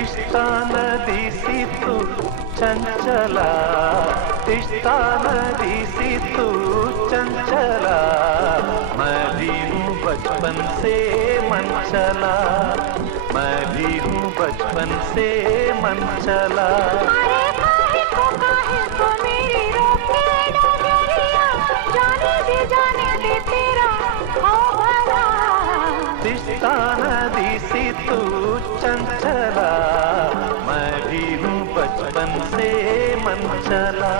तिस्ता नदी सी तू चंचला, तिस्ता नदी सी तू चंचला, मैं भी हूँ बचपन से मन चला, मैं भी हूँ बचपन से मन चला। अरे काहे को मेरी रोके डगरिया, जाने दे तेरा हो भला। तिस्ता नदी सी तू चंचला, मैं भी हूँ बचपन से मन चला।